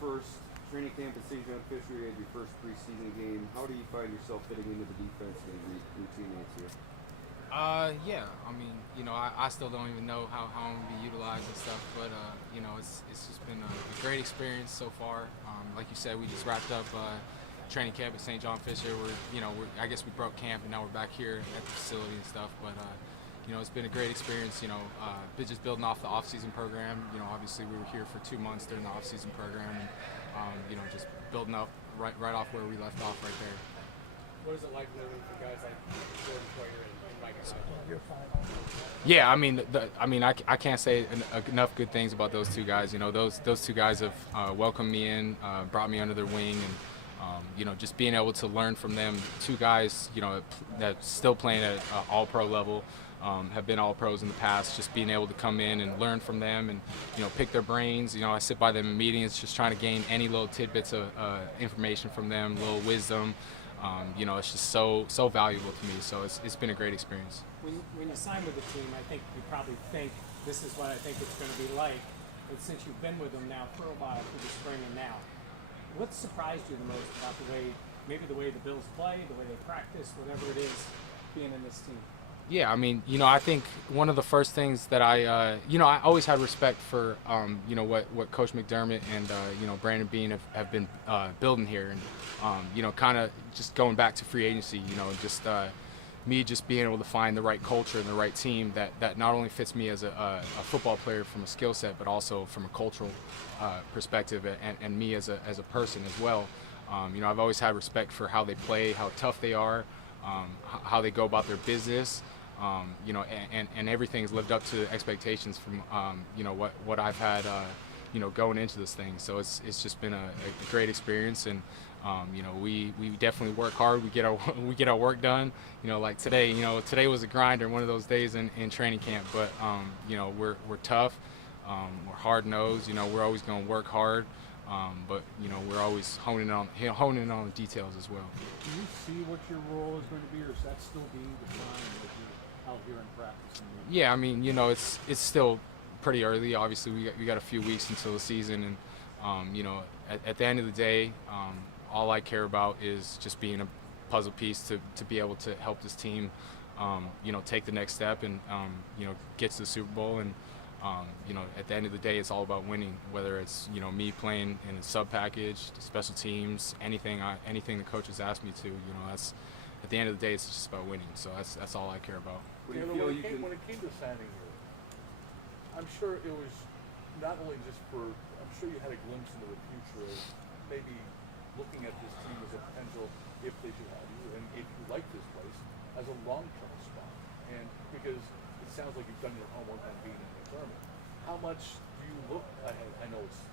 First training camp at St. John Fisher, you had your first preseason game. How do you find yourself fitting into the defense and your teammates here? Yeah. I mean, I still don't even know how I'm gonna be utilized and stuff, but it's just been a great experience so far. Like you said, we just wrapped up training camp at St. John Fisher. I guess we broke camp and now we're back here at the facility and stuff. But it's been a great experience. Just building off the off-season program. Obviously we were here for 2 months during the off-season program, and just building up right off where we left off right there. What is it like learning from guys like Jordan Poyer and Mike Esposito? Yeah, I can't say enough good things about those two guys. Those two guys have welcomed me in, brought me under their wing, and just being able to learn from them. Two guys, that still playing at all-pro level, have been all-pros in the past. Just being able to come in and learn from them and pick their brains. I sit by them in meetings, just trying to gain any little tidbits of information from them, little wisdom. It's just so valuable to me. So it's been a great experience. When you sign with the team, I think you probably think this is what I think it's going to be like. But since you've been with them now for a while, through the spring and now, what surprised you the most about the way the Bills play, the way they practice, whatever it is, being in this team? Yeah, I think one of the first things that I always had respect for, what Coach McDermott and, Brandon Beane have been building here. And, kind of just going back to free agency, me just being able to find the right culture and the right team that not only fits me as a football player from a skill set, but also from a cultural perspective and me as a person as well. I've always had respect for how they play, how tough they are, how they go about their business. And everything's lived up to expectations from, what I've had, going into this thing. So it's just been a great experience, and we definitely work hard. We get our work done. Like today, today was a grinder, one of those days in training camp. But we're tough. We're hard nosed. We're always going to work hard. But we're always honing in on the details as well. Do you see what your role is going to be, or is that still being defined if you're out here in practice? Yeah, it's still pretty early. Obviously, we got a few weeks until the season, and at the end of the day, all I care about is just being a puzzle piece to be able to help this team, take the next step and get to the Super Bowl. And at the end of the day, it's all about winning, whether it's, me playing in a sub package, special teams, anything the coaches ask me to, that's, at the end of the day, it's just about winning. So that's all I care about. When it came to signing you, I'm sure it was not only just I'm sure you had a glimpse into the future of maybe looking at this team as a potential, if they should have you, and if you like this place, as a long-term spot. And because it sounds like you've done your homework on being in McDermott. How much do you look ahead? I know it's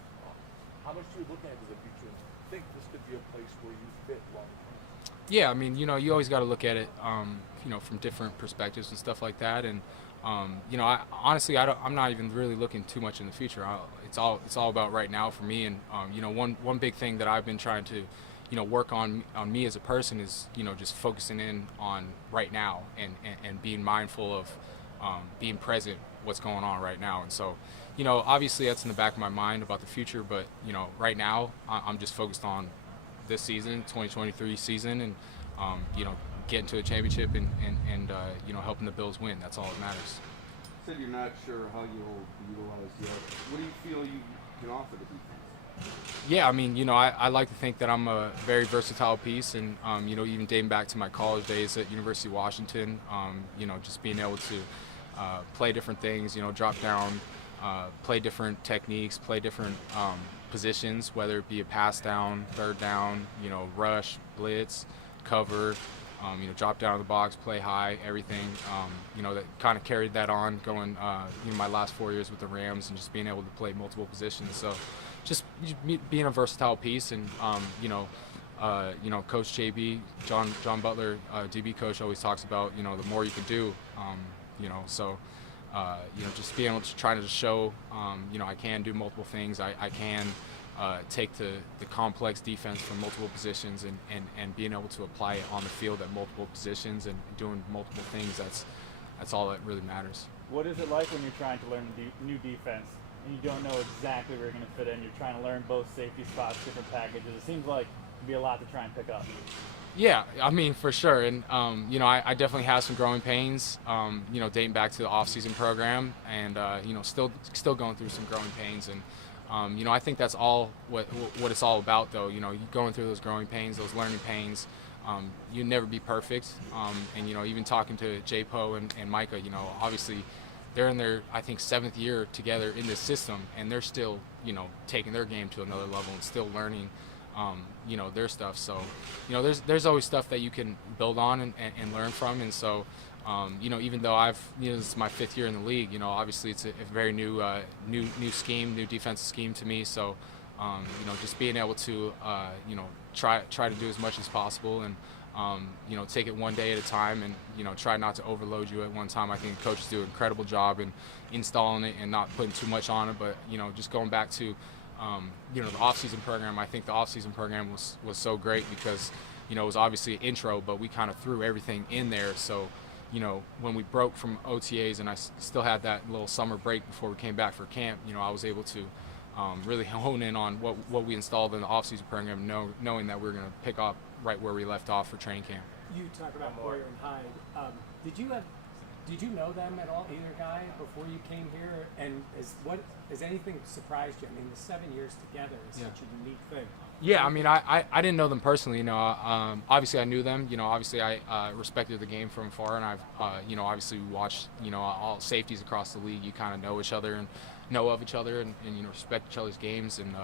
how much do you look ahead to the future and think this could be a place where you fit long term? Yeah, you always got to look at it, from different perspectives and stuff like that. And honestly, I'm not even really looking too much in the future. It's all about right now for me. And one big thing that I've been trying to work on me as a person is just focusing in on right now and being mindful of being present, what's going on right now. And so obviously that's in the back of my mind about the future, but right now I'm just focused on this season, 2023 season, and getting to a championship and helping the Bills win. That's all that matters. You said you're not sure how you'll be utilized yet. What do you feel you can offer the defense? Yeah, I like to think that I'm a very versatile piece, and even dating back to my college days at University of Washington, just being able to play different things, drop down, play different techniques, play different positions, whether it be a pass down, third down, rush, blitz, cover, drop down the box, play high, everything. That kind of carried that on going, my last 4 years with the Rams, and just being able to play multiple positions. So just being a versatile piece, and Coach JB, John Butler, DB coach, always talks about the more you can do, just being able to try to show I can do multiple things. I can take the complex defense from multiple positions and being able to apply it on the field at multiple positions and doing multiple things. That's all that really matters. What is it like when you're trying to learn new defense and you don't know exactly where you're going to fit in. You're trying to learn both safety spots, different packages. It seems like it'd be a lot to try and pick up. Yeah, I mean, for sure. And, you know, I definitely have some growing pains, you know, dating back to the off-season program and, you know, still going through some growing pains. And, you know, I think that's all what it's all about, though. You know, you going through those growing pains, those learning pains. You'll never be perfect. And, you know, even talking to J-Po and Micah, you know, obviously they're in their, I think, 7th year together in this system, and they're still, you know, taking their game to another level and still learning, you know, their stuff. So, you know, there's always stuff that you can build on and learn from. And so, you know, even though you know, this is my 5th year in the league, you know, obviously it's a very new scheme, new defensive scheme to me. So, you know, just being able to, you know, try to do as much as possible and, you know, take it one day at a time and, you know, try not to overload you at one time. I think the coaches do an incredible job in installing it and not putting too much on it. But, you know, just going back to, you know, the off-season program, I think the off-season program was so great because, you know, it was obviously an intro, but we kind of threw everything in there. So, you know, when we broke from OTAs and I still had that little summer break before we came back for camp, you know, I was able to really hone in on what we installed in the off-season program, knowing that we were going to pick up right where we left off for training camp. You talk about Boyer and Hyde. Did you know them at all, either guy, before you came here? And has anything surprised you? I mean, the 7 years together is such a unique thing. Yeah, I mean, I didn't know them personally. You know, obviously I knew them. You know, obviously I respected the game from afar, and I've, you know, obviously we watched, you know, all safeties across the league. You kind of know each other and know of each other, and you know, respect each other's games. And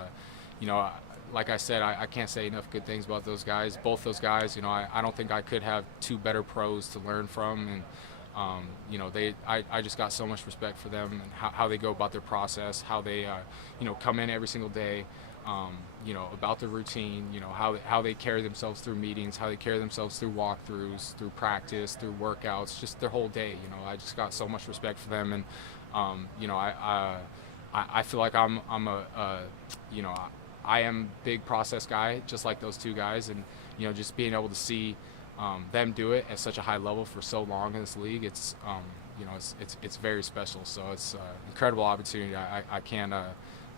you know, like I said, I can't say enough good things about those guys. Both those guys, you know, I don't think I could have 2 better pros to learn from. And you know, I just got so much respect for them and how they go about their process, how they, you know, come in every single day. You know, about their routine, you know, how they carry themselves through meetings, how they carry themselves through walkthroughs, through practice, through workouts, just their whole day. You know, I just got so much respect for them, and you know, I feel like I'm a you know, I am a big process guy, just like those 2 guys, and you know, just being able to see them do it at such a high level for so long in this league, it's you know, it's very special. So it's an incredible opportunity. I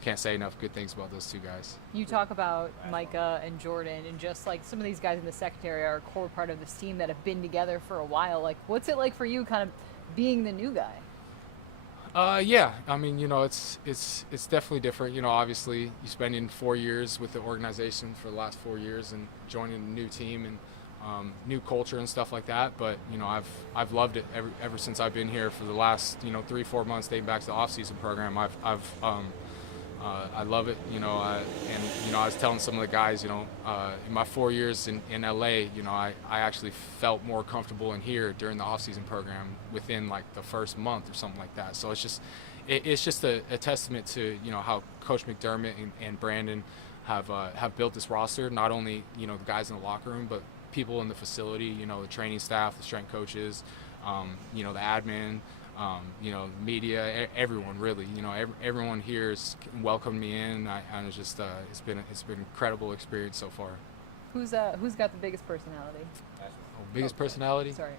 can't say enough good things about those 2 guys. You talk about Micah and Jordan, and just like some of these guys in the secondary are a core part of this team that have been together for a while. Like, what's it like for you kind of being the new guy? Yeah, I mean, you know, it's definitely different. You know, obviously you spending 4 years with the organization for the last 4 years and joining a new team and new culture and stuff like that. But you know, I've loved it ever since I've been here for the last, you know, 3-4 months dating back to the off-season program. I love it, you know, and you know, I was telling some of the guys, you know, in my 4 years in LA, you know, I actually felt more comfortable in here during the off-season program within like the first month or something like that. So it's just a testament to, you know, how Coach McDermott and Brandon have built this roster. Not only, you know, the guys in the locker room, but people in the facility, you know, the training staff, the strength coaches, you know, the admin. You know, media, everyone really. You know, everyone here has welcomed me in. And it's just it's been an incredible experience so far. Who's got the biggest personality? Biggest personality? Sorry.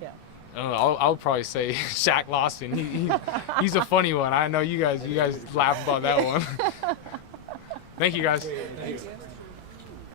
Yeah. I don't know, I'll probably say Shaq Lawson. He's a funny one. I know you guys laugh about that one. Thank you guys. Thank you.